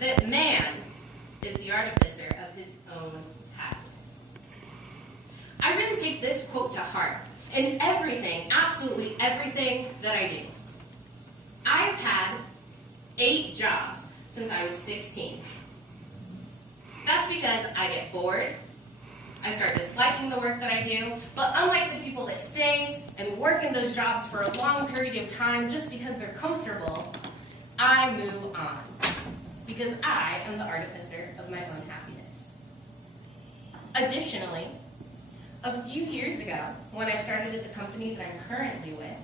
that man is the artificer of his own happiness. I really take this quote to heart in everything, absolutely everything that I do. I've had 8 jobs since I was 16. That's because I get bored, I start disliking the work that I do, but unlike the people that stay and work in those jobs for a long period of time just because they're comfortable, I move on because I am the artificer of my own happiness. Additionally, a few years ago, when I started at the company that I'm currently with,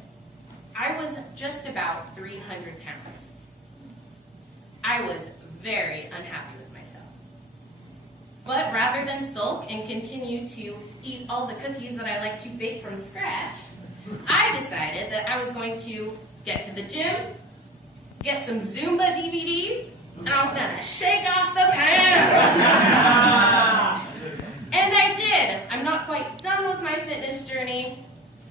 I was just about 300 pounds. I was very unhappy with myself. But rather than sulk and continue to eat all the cookies that I like to bake from scratch, I decided that I was going to get to the gym, get some Zumba DVDs, and I was going to shake off the pounds. And I did. I'm not quite done with my fitness journey,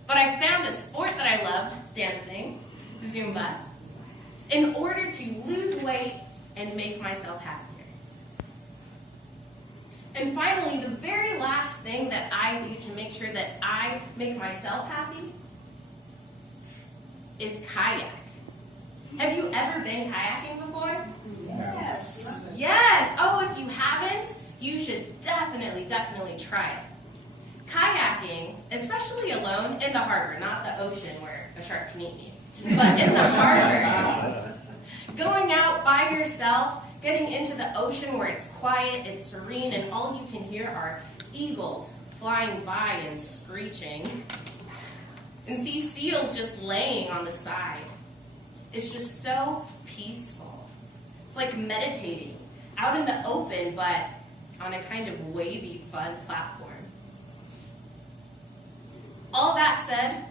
but I found a sport that I loved, dancing, Zumba, in order to lose weight and make myself happier. And finally, the very last thing that I do to make sure that I make myself happy is kayak. Have you ever been kayaking before? Yes. Yes. Oh, if you haven't, you should definitely try it. Kayaking, especially alone in the harbor, not the ocean where a shark can eat me, but in the harbor, going out by yourself, getting into the ocean where it's quiet, it's serene, and all you can hear are eagles flying by and screeching, and see seals just laying on the side. It's just so peaceful. It's like meditating out in the open, but on a kind of wavy, fun platform. All that said,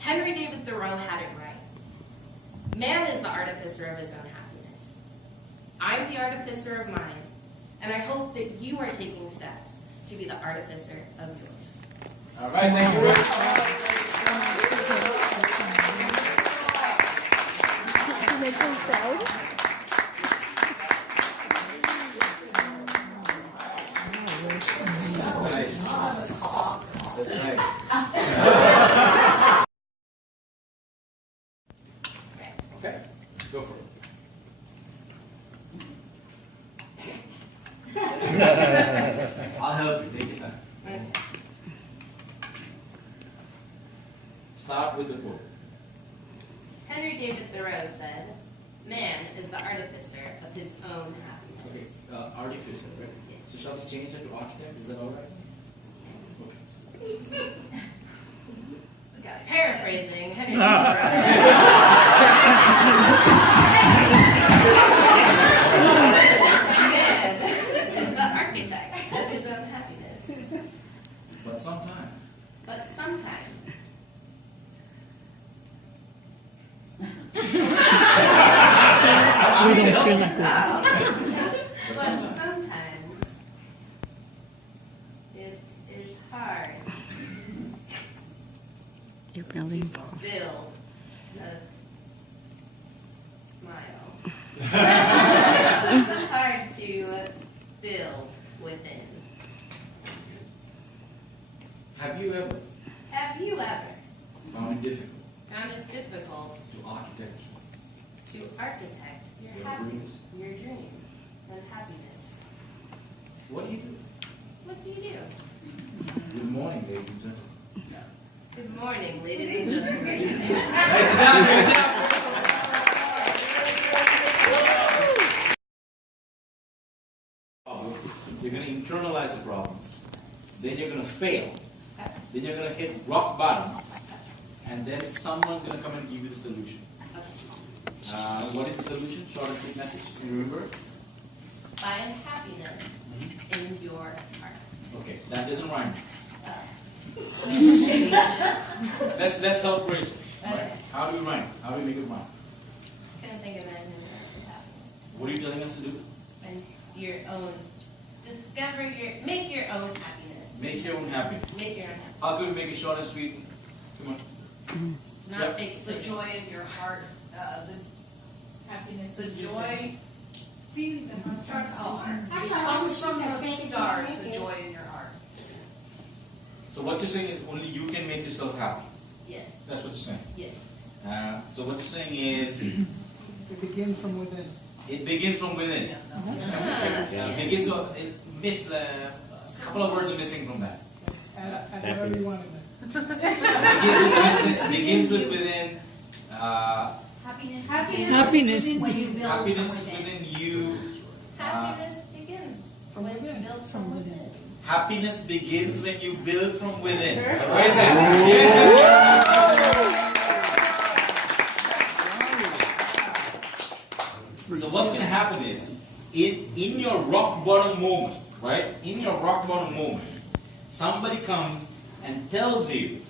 Henry David Thoreau had it right. Man is the artificer of his own happiness. I'm the artificer of mine, and I hope that you are taking steps to be the artificer of yours. All right, thank you very much. That's nice. Okay, go for it. I'll help you. Take your time. Okay. Start with the quote. Henry David Thoreau said, "Man is the artificer of his own happiness." Okay, artificer, right? Yes. So shall we change that to architect? Is that all right? Okay. Paraphrasing Henry David Thoreau. Man is the architect of his own happiness. But sometimes. But sometimes. We don't feel like that. But sometimes it is hard You're building. to build a smile. It's hard to build within. Have you ever Have you ever found it difficult found it difficult to architect to architect your Your happiness, dreams. your dreams and happiness? What do you do? What do you do? Good morning, ladies and gentlemen. Good morning, ladies and gentlemen. Nice job, good job. You're going to internalize the problem. Then you're going to fail. Then you're going to hit rock bottom. And then someone's going to come and give you the solution. What is the solution? Short and sweet message. Can you remember? Find happiness in your heart. Okay, that doesn't rhyme. Uh, Let's help Rachel. Okay. Right. How do we rhyme? How do we make it rhyme? Couldn't think of anything that happiness. What are you telling us to do? And your own, make your own happiness. Make your own happiness. Make your own happiness. How could we make it short and sweet? Come on. Not Yep. make it The so joy of your heart, the happiness, The the joy feeling that has starts heart. That's It why comes she's from the afraid to start, make the it. joy in your heart. So what you're saying is only you can make yourself happy. Yes, That's what you're saying. yes. So what you're saying is It begins from within. it begins from within. Ah, It begins with a couple of words are missing from that. Add whatever you want in there. Begins with within. Happiness. Happiness. When you build Happiness from is within. within you. Happiness begins From when you within. build from within. Happiness begins when you build from within. Where is that? So what's going to happen is, in your rock bottom moment, right? In your rock bottom moment, somebody comes and tells you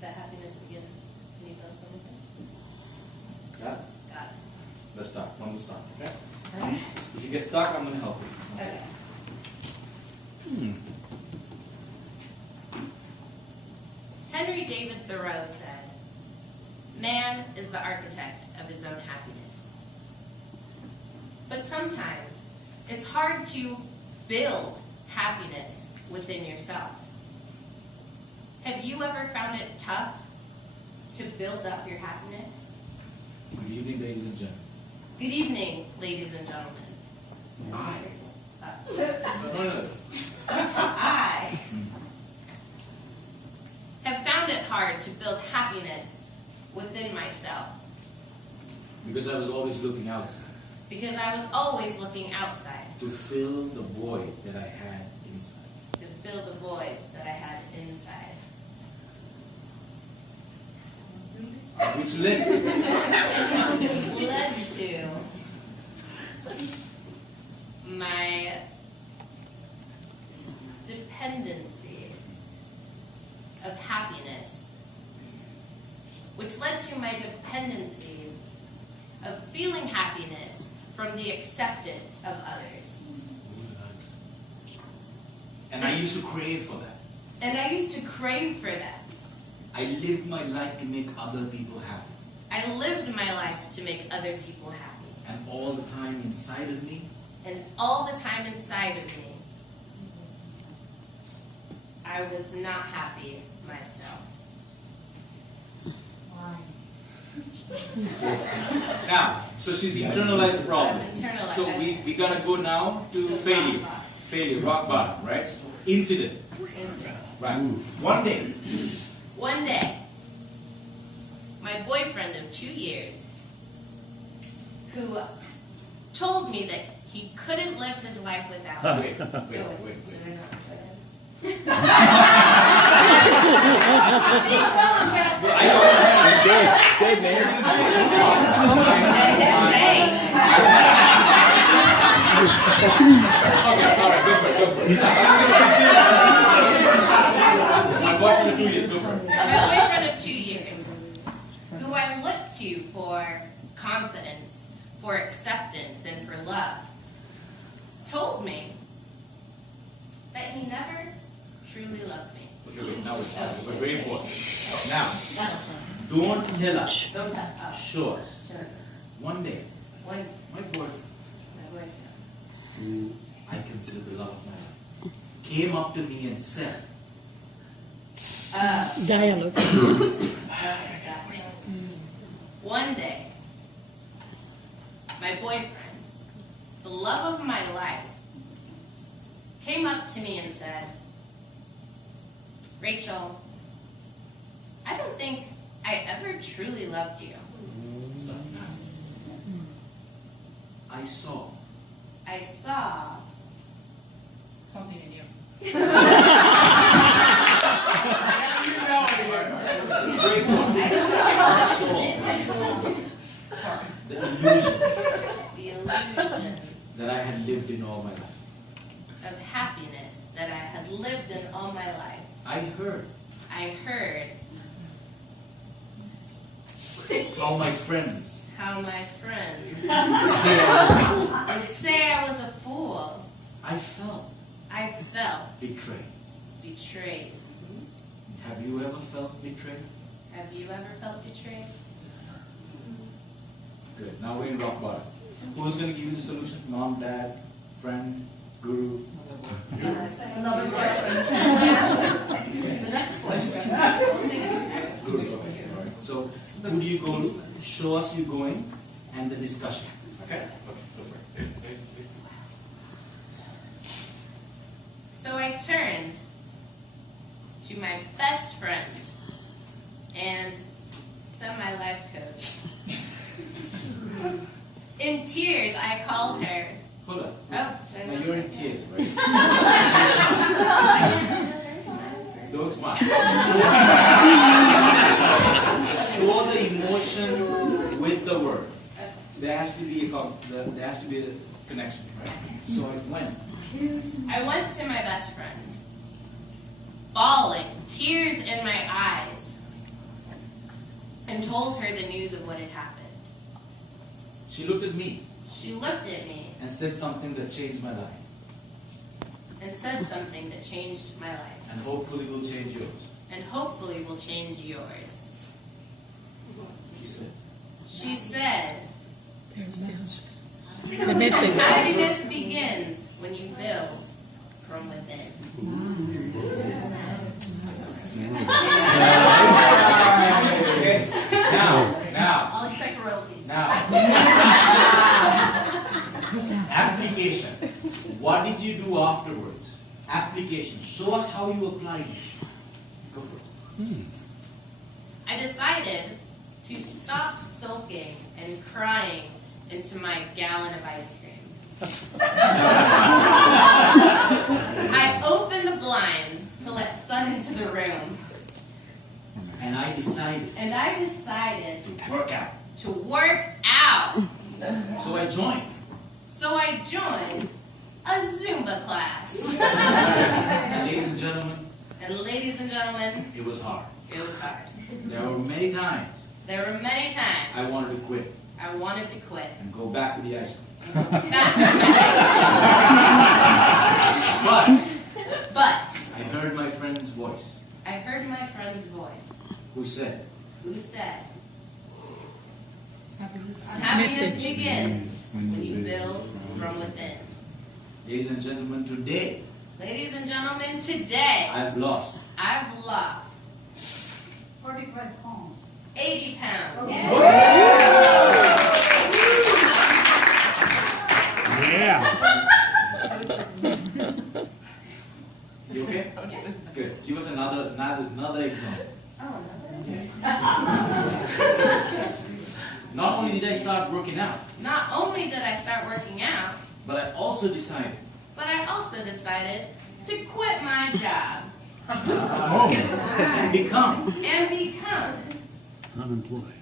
That happiness begins when you build from within. that. Got it. Let's start from the start, okay? If you get stuck, I'm going to help you. Okay. Henry David Thoreau said, "Man is the architect of his own happiness." But sometimes it's hard to build happiness within yourself. Have you ever found it tough to build up your happiness? Good evening, ladies and gentlemen. Good evening, ladies and gentlemen. No. I have found it hard to build happiness within myself Because I was always looking outside because I was always looking outside to fill the void that I had inside. to fill the void that I had inside. Which led to Led to my dependency of happiness, which led to my dependency of feeling happiness from the acceptance of others. and I used to crave for that. And I used to crave for that. I lived my life to make other people happy. I lived my life to make other people happy. And all the time inside of me, And all the time inside of me, I was not happy myself. now, so she's internalized the problem. I've internalized- So we gotta go now to failure. Failure, rock bottom, right? Incident. Right. One day, my boyfriend of 2 years, who told me that he couldn't live his life without me. Wait. Good, man. Okay, all right, go for it. My boyfriend of 2 years, go for it. My boyfriend of 2 years, who I looked to for confidence, for acceptance, and for love, told me that he never truly loved me. Okay, wait, now we're talking. We're very important. Now, don't tell us. Don't tell us. Sure. One day, One, my boyfriend, my boyfriend, who I consider the love of my life, came up to me and said, Dialogue. one day, my boyfriend, the love of my life, came up to me and said, "Rachel, I don't think I ever truly loved you. stop now. I saw I saw Something in you. great one. I saw the illusion the illusion that I had lived in all my life. of happiness that I had lived in all my life. I heard I heard all my friends how my friends say I was a fool. would say I was a fool. I felt I felt betrayed. betrayed. Have you ever felt betrayed? Have you ever felt betrayed? Good. Now we're in rock bottom. Who's going to give you the solution? Mom, dad, friend, guru? Another boyfriend. The next boyfriend. Guru. Okay. All right. So who do you go to? Show us you going and the discussion. Okay? Okay. Go for it. So I turned to my best friend and semi-life coach. In tears, I called her. Hold on. Oh, Now you're in tears, right? Don't smile. Show the emotion with the word. There has to be a connection, right? So I went. I went to my best friend, bawling, tears in my eyes, and told her the news of what had happened. She looked at me She looked at me and said something that changed my life, and said something that changed my life, and hopefully will change yours. and hopefully will change yours. She said, She said, There's the message. happiness begins when you build from within. okay, now, I'll expect royalties. now. Application. What did you do afterwards? Application. Show us how you applied it. Go for it. I decided to stop sulking and crying into my gallon of ice cream. I opened the blinds to let sun into the room, And I decided to work out. work out. So I joined. So I joined a Zumba class. And ladies and gentlemen, And ladies and gentlemen, it was hard. it was hard. There were many times There were many times I wanted to quit I wanted to quit. and go back to the ice cream. Back to my ice But cream. But I heard my friend's voice I heard my friend's voice who said, who said, Message. happiness begins when you build from within. ladies and gentlemen, today Ladies and gentlemen, today I've lost I've lost 45 pounds. 80 pounds. You okay? Good. Give us another example. Oh, Not only did I start working out, not only did I start working out, but I also decided to quit my job and become and become Unemployed.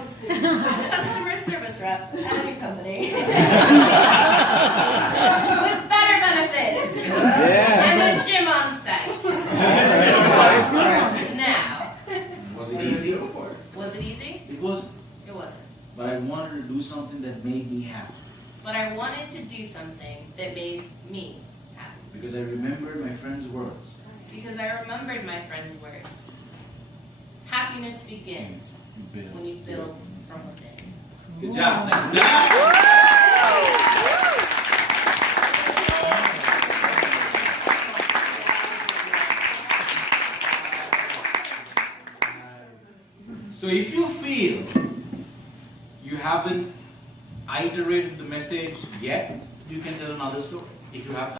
customer service rep at a company with better benefits and a gym on site. Now, was it easy? was it easy? It wasn't. It wasn't. But I wanted to do something that made me happy. But I wanted to do something that made me happy. Because I remembered my friend's words. Because I remembered my friend's words. Happiness begins when you build from within. Good job. Nice. So if you feel you haven't iterated the message yet, you can tell another story if you have time.